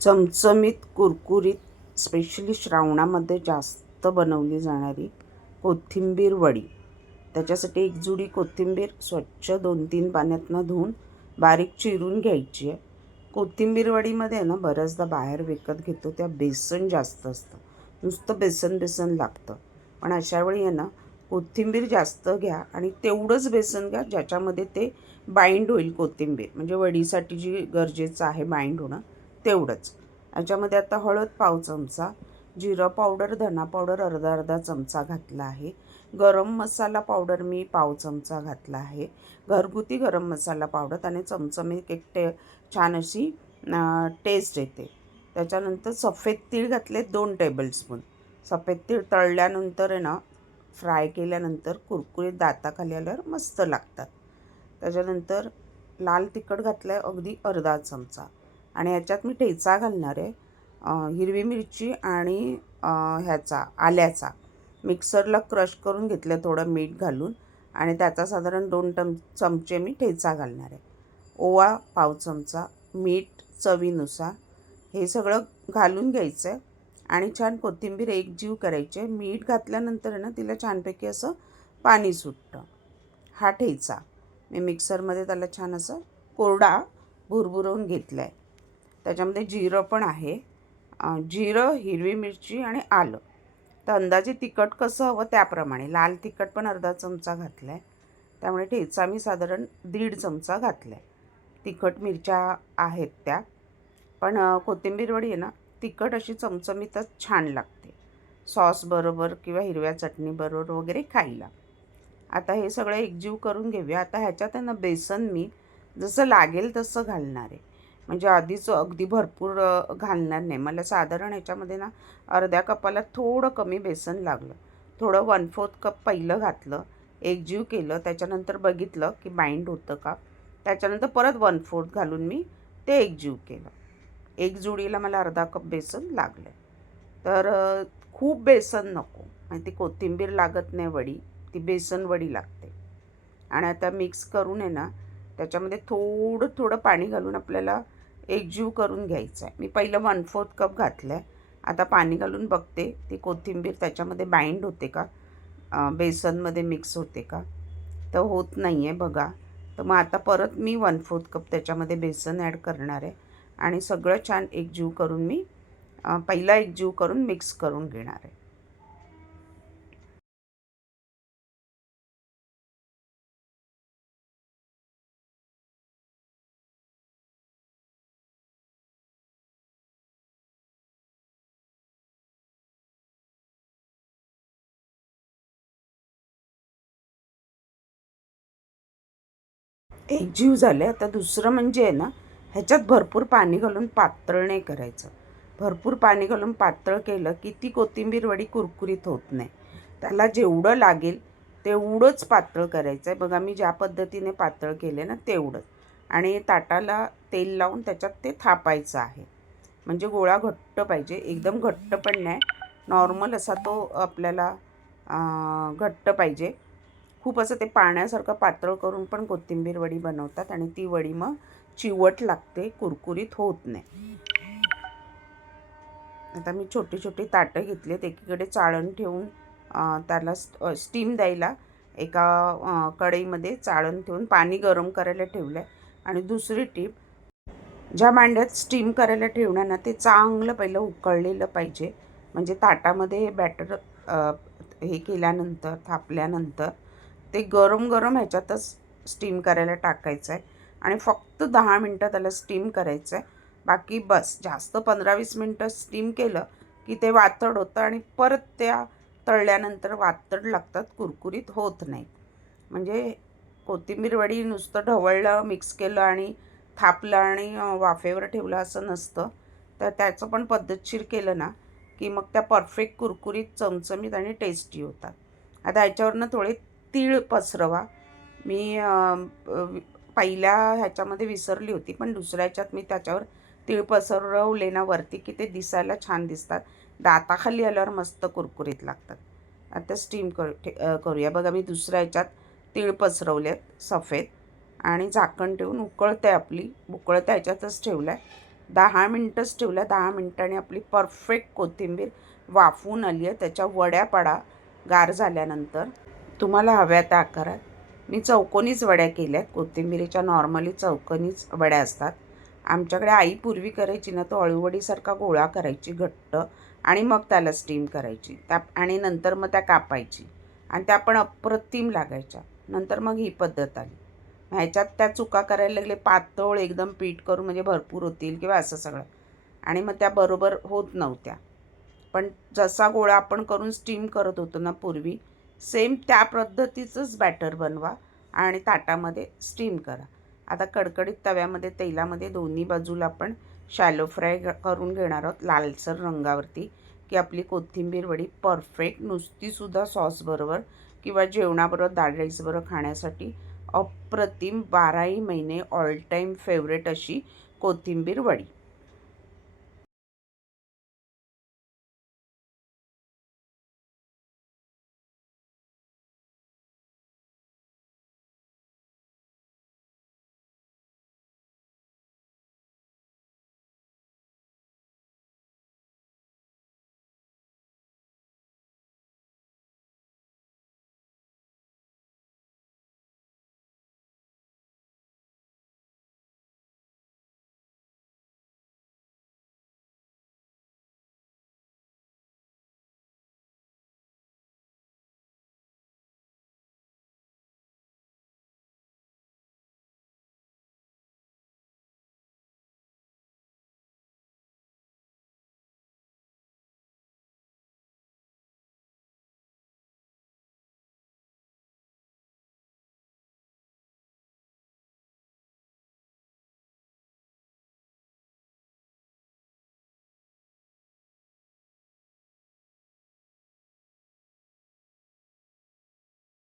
चमचमीत कुरकुरीत स्पेशली श्रावणामध्ये जास्त बनवली जाणारी कोथिंबीर वडी. त्याच्यासाठी एक जुडी कोथिंबीर स्वच्छ 2-3 पाण्यातनं धुवून बारीक चिरून घ्यायची आहे. कोथिंबीर वडीमध्ये ना बऱ्याचदा बाहेर विकत घेतो त्या बेसन जास्त असतं, नुसतं बेसन बेसन लागतं. पण अशावेळी आहे ना कोथिंबीर जास्त घ्या आणि तेवढंच बेसन घ्या ज्याच्यामध्ये ते बाइंड होईल. कोथिंबीर म्हणजे वडीसाठी जी गरजेचं आहे बाइंड होणं तेवढंच. याच्यामध्ये आता हळद पाव चमचा, जिरं पावडर, धना पावडर अर्धा चमचा घातला आहे. गरम मसाला पावडर मी पाव चमचा घातला आहे. घरगुती गरम मसाला पावडर आणि चमचमीत एक छान अशी टेस्ट येते. त्याच्यानंतर सफेद तीळ घातले 2 टेबलस्पून. सफेद तीळ तळल्यानंतर आहे ना फ्राय केल्यानंतर कुरकुरीत दाताखाली आल्यावर मस्त लागतात. त्याच्यानंतर लाल तिखट घातलं आहे अगदी अर्धा चमचा आणि ह्याच्यात मी ठेचा घालणार आहे. हिरवी मिरची आणि ह्याचा आल्याचा मिक्सरला क्रश करून घेतलं थोडं मीठ घालून आणि त्याचा साधारण 2 चमचे मी ठेचा घालणार आहे. ओवा पाव चमचा, मीठ चवीनुसार हे सगळं घालून घ्यायचं आहे आणि छान कोथिंबीर एकजीव करायची आहे. मीठ घातल्यानंतर आहे ना तिला छानपैकी असं पाणी सुटतं. हा ठेचा मी मिक्सरमध्ये त्याला छान असं कोरडा भुरभुरवून घेतला आहे. त्याच्यामध्ये जिरं पण आहे. जिरं, हिरवी मिरची आणि आलं. तर अंदाजे तिखट कसं हवं त्याप्रमाणे. लाल तिखट पण अर्धा चमचा घातला आहे. त्यामुळे ठेचा मी साधारण 1.5 चमचा घातला आहे. तिखट मिरच्या आहेत त्या. पण कोथिंबीर वडी आहे ना तिखट अशी चमचमीतच छान लागते. सॉसबरोबर किंवा हिरव्या चटणीबरोबर वगैरे खायला. आता हे सगळं एकजीव करून घेऊया. आता ह्याच्यात आहे ना बेसन मी जसं लागेल तसं घालणार आहे. म्हणजे आधीच अगदी भरपूर घालणार नाही. मला साधारण ह्याच्यामध्ये ना अर्ध्या कपाला थोडं कमी बेसन लागलं. थोडं 1/4 कप पहिलं घातलं, एकजीव केलं, त्याच्यानंतर बघितलं की बाइंड होतं का. त्याच्यानंतर परत 1/4 घालून मी ते एकजीव केलं. एक जुडीला मला अर्धा कप बेसन लागलं. तर खूप बेसन नको आणि ती कोथिंबीर लागत नाही वडी, ती बेसन वडी लागते. आणि आता मिक्स करून आहे ना त्याच्यामध्ये थोडं थोडं पाणी घालून आपल्याला एकजीव करून घ्यायचं आहे. मी पहिलं 1/4 कप घातलं आहे. आता पाणी घालून बघते ती कोथिंबीर त्याच्यामध्ये बाइंड होते का, बेसनमध्ये मिक्स होते का. तर होत नाही आहे बघा. तर मग आता परत मी 1/4 कप त्याच्यामध्ये बेसन ॲड करणार आहे आणि सगळं छान एकजीव करून मी पहिला एकजीव करून मिक्स करून घेणार आहे. एकजीव झाले. आता दुसरं म्हणजे आहे ना ह्याच्यात भरपूर पाणी घालून पातळ नाही करायचं. भरपूर पाणी घालून पातळ केलं की ती कोथिंबीर वडी कुरकुरीत होत नाही. त्याला जेवढं लागेल तेवढंच पातळ करायचं आहे. बघा मी ज्या पद्धतीने पातळ केले ना तेवढंच. आणि ताटाला तेल लावून त्याच्यात ते थापायचं आहे. म्हणजे गोळा घट्ट पाहिजे, एकदम घट्ट पण नाही, नॉर्मल असा तो आपल्याला घट्ट पाहिजे. खूप असं ते पाण्यासारखं पातळ करून पण कोथिंबीर वडी बनवतात आणि ती वडी मग चिवट लागते, कुरकुरीत होत नाही. आता मी छोटी छोटी ताटं घेतली आहेत. एकीकडे चाळण ठेवून त्याला स्टीम द्यायला एका कढईमध्ये चाळण ठेवून पाणी गरम करायला ठेवलं आहे. आणि दुसरी टीप, ज्या मांड्यात स्टीम करायला ठेवणार ना ते चांगलं पहिलं उकळलेलं पाहिजे. म्हणजे ताटामध्ये हे बॅटर हे केल्यानंतर थापल्यानंतर ते गरम गरम ह्याच्यातच स्टीम करायला टाकायचं आहे आणि फक्त 10 मिनटं त्याला स्टीम करायचं आहे. बाकी बस जास्त 15-20 मिनटं स्टीम केलं की ते वातड होतं आणि परत त्या तळल्यानंतर वातड लागतात, कुरकुरीत होत नाहीत. म्हणजे कोथिंबीर वडी नुसतं ढवळलं, मिक्स केलं आणि थापलं आणि वाफेवर ठेवलं असं नसतं. तर त्याचं पण पद्धतशीर केलं ना की मग त्या परफेक्ट कुरकुरीत, चमचमीत आणि टेस्टी होतात. आता ह्याच्यावरनं थोडे तीळ पसरवा. मी पहिल्या ह्याच्यामध्ये विसरली होती, पण दुसऱ्या ह्याच्यात मी त्याच्यावर तीळ पसरवले ना वरती की ते दिसायला छान दिसतात. दाताखाली आल्यावर मस्त कुरकुरीत लागतात. आता स्टीम करूया. बघा मी दुसऱ्या ह्याच्यात तीळ पसरवले आहेत सफेद आणि झाकण ठेवून उकळते आपली उकळत्या ह्याच्यातच ठेवलं आहे. 10 मिनटंच ठेवल्या. 10 मिनटांनी आपली परफेक्ट कोथिंबीर वाफून आली आहे. त्याच्या वड्या पाडा गार झाल्यानंतर तुम्हाला हव्या त्या आकारात. मी चौकोनीच वड्या केल्यात. कोथिंबीरीच्या नॉर्मली चौकोनीच वड्या असतात. आमच्याकडे आई पूर्वी करायची ना, तो अळूवडीसारखा गोळा करायची घट्ट आणि मग त्याला स्टीम करायची. आणि नंतर मग त्या कापायची आणि त्या पण अप्रतिम लागायच्या. नंतर मग ही पद्धत आली. ह्याच्यात त्या चुका करायला लागले, पातळ एकदम पीठ करून म्हणजे भरपूर होतील किंवा असं सगळं, आणि मग त्या बरोबर होत नव्हत्या. पण जसा गोळा आपण करून स्टीम करत होतो ना पूर्वी, सेम त्या पद्धतीचंच बॅटर बनवा आणि ताटामध्ये स्टीम करा. आता कडकडीत तव्यामध्ये तेलामध्ये दोन्ही बाजूला आपण शॅलो फ्राय करून घेणार आहोत लालसर रंगावरती, की आपली कोथिंबीर वडी परफेक्ट नुसतीसुद्धा सॉसबरोबर किंवा जेवणाबरोबर दाल राईसबरोबर खाण्यासाठी अप्रतिम 12ही महिने ऑल टाईम फेवरेट अशी कोथिंबीर वडी.